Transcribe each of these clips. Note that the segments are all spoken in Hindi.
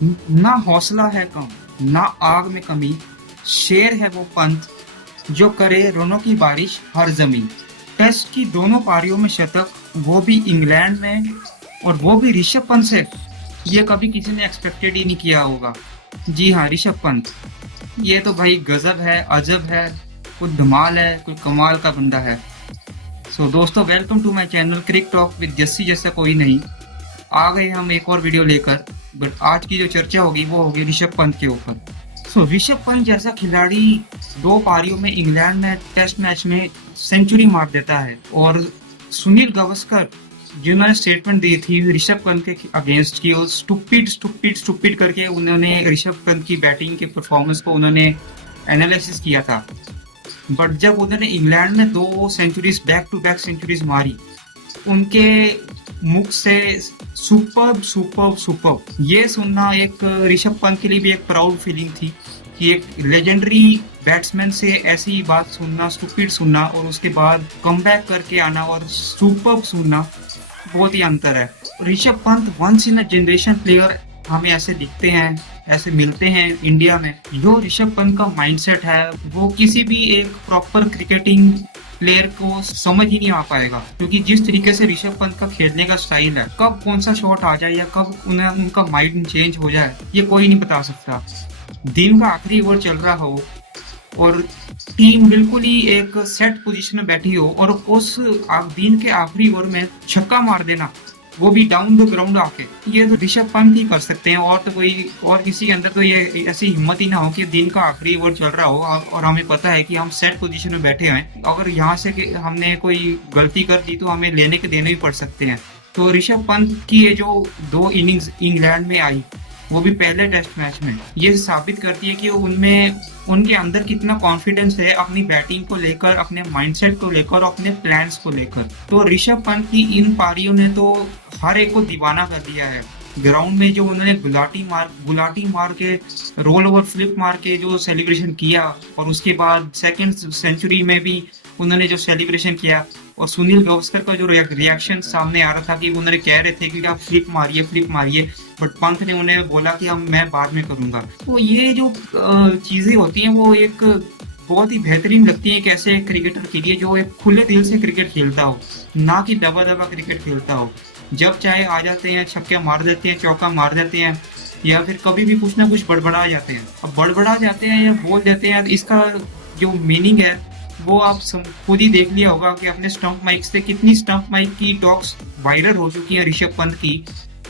ना हौसला है कम, ना आग में कमी, शेर है वो पंत जो करे रनों की बारिश हर जमीन। टेस्ट की दोनों पारियों में शतक, वो भी इंग्लैंड में, और वो भी ऋषभ पंत से। ये कभी किसी ने एक्सपेक्टेड ही नहीं किया होगा। जी हाँ, ऋषभ पंत। ये तो भाई गजब है, अजब है, कोई धमाल है, कोई कमाल का बंदा है। सो दोस्तों, welcome to my channel Cric Talk with Jassi जैसा कोई नहीं। आ गए हम एक और वीडियो लेकर। बट आज की जो चर्चा होगी वो होगी ऋषभ पंत के ऊपर। सो ऋषभ पंत जैसा खिलाड़ी दो पारियों में इंग्लैंड में टेस्ट मैच में सेंचुरी मार देता है। और सुनील गावस्कर जिन्होंने स्टेटमेंट दी थी ऋषभ पंत के अगेंस्ट की, और स्टूपिड स्टूपिड स्टूपिड करके उन्होंने ऋषभ पंत की बैटिंग के परफॉर्मेंस को उन्होंने एनालिसिस किया था। बट जब उन्होंने इंग्लैंड में दो centuries, back to back centuries मारी, उनके मुख से सुपर सुपर सुपर ये सुनना एक ऋषभ पंत के लिए भी एक प्राउड फीलिंग थी कि एक लेजेंडरी बैट्समैन से ऐसी बात सुनना, स्टूपिड सुनना, और उसके बाद कमबैक करके आना और सुपर सुनना, बहुत ही अंतर है। Rishabh Pant once in a generation player हमें ऐसे दिखते हैं, ऐसे मिलते हैं इंडिया में। जो ऋषभ पंत का माइंडसेट है वो किसी भी एक प्रॉपर क्रिकेटिंग प्लेयर को समझ ही नहीं आ पाएगा, क्योंकि जिस तरीके से ऋषभ पंत का खेलने का स्टाइल है, कब कौन सा शॉट आ जाए या कब उन्हें उनका माइंड चेंज हो जाए ये कोई नहीं बता सकता। दिन का आखिरी ओवर चल रहा हो और टीम बिल्कुल ही एक सेट पोजीशन में बैठी हो और उस दिन के आखिरी ओवर में छक्का मार देना, वो भी डाउन द ग्राउंड आके, ये तो ऋषभ पंत ही कर सकते हैं। और तो कोई और किसी के अंदर तो ये ऐसी हिम्मत ही ना हो कि दिन का आखिरी ओवर चल रहा हो और हमें पता है कि हम सेट पोजीशन में बैठे हैं, अगर यहाँ से हमने कोई गलती कर दी तो हमें लेने के देने भी पड़ सकते हैं। तो ऋषभ पंत की ये जो दो इनिंग्स इंग्लैंड में आई, वो भी पहले टेस्ट मैच में, ये साबित करती है कि उनमें उनके अंदर कितना कॉन्फिडेंस है अपनी बैटिंग को लेकर, अपने माइंडसेट को लेकर, अपने प्लान्स को लेकर। तो ऋषभ पंत की इन पारियों ने तो हर एक को दीवाना कर दिया है। ग्राउंड में जो उन्होंने गुलाटी मार के, रोल ओवर फ्लिप मार के जो सेलिब्रेशन किया, और उसके बाद सेकंड सेंचुरी में भी उन्होंने जो सेलिब्रेशन किया, और सुनील गावस्कर का जो रिएक्शन सामने आ रहा था कि उन्होंने कह रहे थे कि आप फ्लिप मारिए, बट पंत ने उन्हें बोला कि हम मैं बाद में करूंगा। तो ये जो चीजें होती हैं वो एक बहुत ही बेहतरीन लगती है एक ऐसे क्रिकेटर के लिए जो एक खुले दिल से क्रिकेट खेलता हो, ना कि दबा दबा क्रिकेट खेलता हो। जब चाहे आ जाते हैं, छक्के मार देते हैं, चौका मार देते हैं, या फिर कभी भी कुछ ना कुछ बड़बड़ा जाते हैं। अब बड़बड़ा जाते हैं या बोल देते हैं, इसका जो मीनिंग है वो आप खुद ही देख लिया होगा कि अपने स्टंप माइक से कितनी स्टंप माइक की टॉक्स वायरल हो चुकी है ऋषभ पंत की,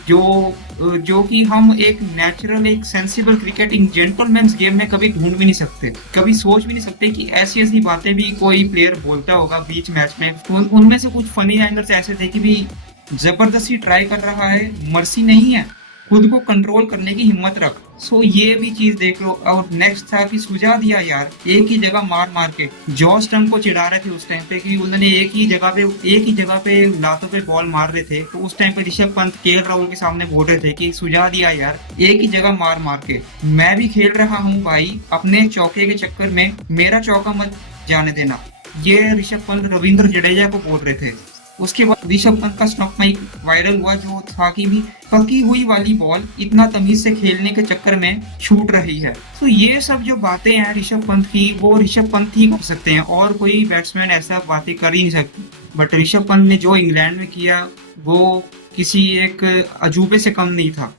जो कि हम एक नेचुरल, एक सेंसिबल क्रिकेटिंग जेंटलमैन्स गेम में कभी ढूंढ भी नहीं सकते, कभी सोच भी नहीं सकते कि ऐसी ऐसी बातें भी कोई प्लेयर बोलता होगा बीच मैच में। उनमें से कुछ फनी एंगल्स ऐसे थे कि भी जबरदस्ती ट्राई कर रहा है, मर्सी नहीं है, खुद को कंट्रोल करने की हिम्मत रख। सो ये भी चीज देख लो। और नेक्स्ट था कि सुझा दिया यार, एक ही जगह मार मार के जॉस स्टम्प को चिढ़ा रहे थे उस टाइम पे कि उन्होंने एक ही जगह पे लातों पे बॉल मार रहे थे। तो उस टाइम पे ऋषभ पंत केएल राहुल के सामने बोल रहे थे कि सुझा दिया यार, एक ही जगह मार मार के, मैं भी खेल रहा हूँ भाई, अपने चौके के चक्कर में मेरा चौका मत जाने देना। ये ऋषभ पंत रविंद्र जडेजा को बोल रहे थे। उसके बाद ऋषभ पंत का स्टंप माइक वायरल हुआ, जो था कि भी पकी हुई वाली बॉल इतना तमीज से खेलने के चक्कर में छूट रही है। तो ये सब जो बातें हैं ऋषभ पंत की, वो ऋषभ पंत ही कर सकते हैं, और कोई बैट्समैन ऐसा बातें कर ही नहीं सकते। बट ऋषभ पंत ने जो इंग्लैंड में किया वो किसी एक अजूबे से कम नहीं था।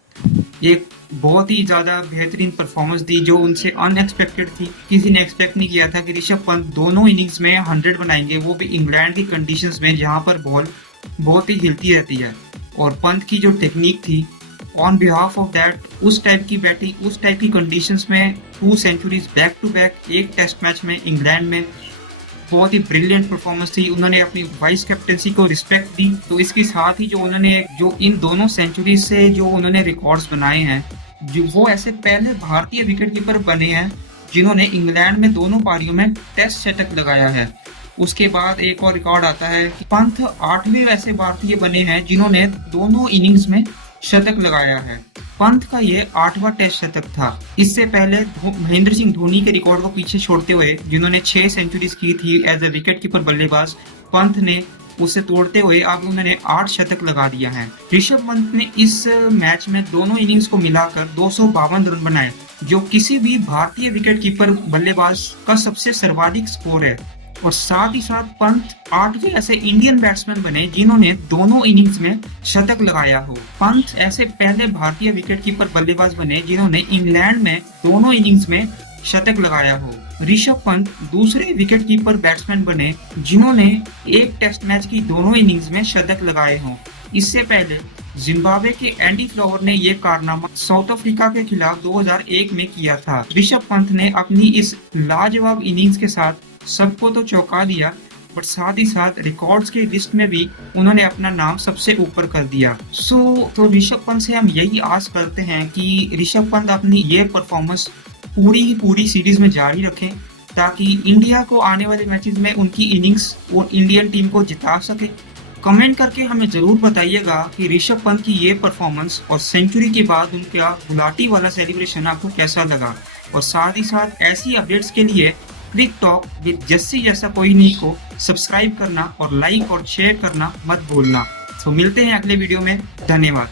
एक बहुत ही ज्यादा बेहतरीन परफॉर्मेंस दी जो उनसे अनएक्सपेक्टेड थी। किसी ने एक्सपेक्ट नहीं किया था कि ऋषभ पंत दोनों इनिंग्स में 100 बनाएंगे, वो भी इंग्लैंड की कंडीशंस में जहां पर बॉल बहुत ही हिलती रहती है। और पंत की जो टेक्निक थी ऑन बिहाफ ऑफ दैट, उस टाइप की बैटिंग, उस टाइप की कंडीशंस में 2 सेंचुरीज बैक टू बैक एक टेस्ट मैच में इंग्लैंड में, बहुत ही ब्रिलियंट परफॉर्मेंस थी। उन्होंने अपनी वाइस कैप्टेंसी को रिस्पेक्ट दी। तो इसके साथ ही जो उन्होंने जो इन दोनों सेंचुरी से जो उन्होंने रिकॉर्ड्स बनाए हैं, जो वो ऐसे पहले भारतीय विकेट कीपर बने हैं जिन्होंने इंग्लैंड में दोनों पारियों में टेस्ट शतक लगाया है। उसके बाद एक और रिकॉर्ड आता है कि पंत 8वें ऐसे भारतीय बने हैं जिन्होंने दोनों इनिंग्स में शतक लगाया है। पंत का ये 8वां टेस्ट शतक था। इससे पहले महेंद्र सिंह धोनी के रिकॉर्ड को पीछे छोड़ते हुए, जिन्होंने 6 सेंचुरीज की थी एज ए विकेट कीपर बल्लेबाज, पंत ने उसे तोड़ते हुए अब उन्होंने 8 शतक लगा दिया है। ऋषभ पंत ने इस मैच में दोनों इनिंग्स को मिलाकर 252 रन बनाए, जो किसी भी भारतीय विकेटकीपर बल्लेबाज का सबसे सर्वाधिक स्कोर है। और साथ ही साथ पंत 8वें ऐसे इंडियन बैट्समैन बने जिन्होंने दोनों इनिंग्स में शतक लगाया हो। पंत ऐसे पहले भारतीय विकेटकीपर बल्लेबाज बने जिन्होंने इंग्लैंड में दोनों इनिंग्स में शतक लगाया हो। ऋषभ पंत दूसरे विकेटकीपर बैट्समैन बने जिन्होंने एक टेस्ट मैच की दोनों इनिंग्स में शतक लगाए हों। इससे पहले जिम्बाब्वे के एंडी फ्लावर ने यह कारनामा साउथ अफ्रीका के खिलाफ 2001 में किया था। ऋषभ पंत ने अपनी इस लाजवाब इनिंग्स के साथ सबको तो चौंका दिया, बट साथ ही साथ रिकॉर्ड्स की लिस्ट में भी उन्होंने अपना नाम सबसे ऊपर कर दिया। तो ऋषभ पंत से हम यही आस करते हैं कि ऋषभ पंत अपनी ये परफॉर्मेंस पूरी की पूरी सीरीज में जारी रखें, ताकि इंडिया को आने वाले मैचेस में उनकी इनिंग्स और इंडियन टीम को जिता सके। कमेंट करके हमें जरूर बताइएगा कि ऋषभ पंत की ये परफॉर्मेंस और सेंचुरी के बाद उनका गुलाटी वाला सेलिब्रेशन आपको कैसा लगा। और साथ ही साथ ऐसी अपडेट्स के लिए क्रिक टॉक विद जस्सी जैसा कोई नहीं को सब्सक्राइब करना और लाइक और शेयर करना मत भूलना। तो मिलते हैं अगले वीडियो में। धन्यवाद।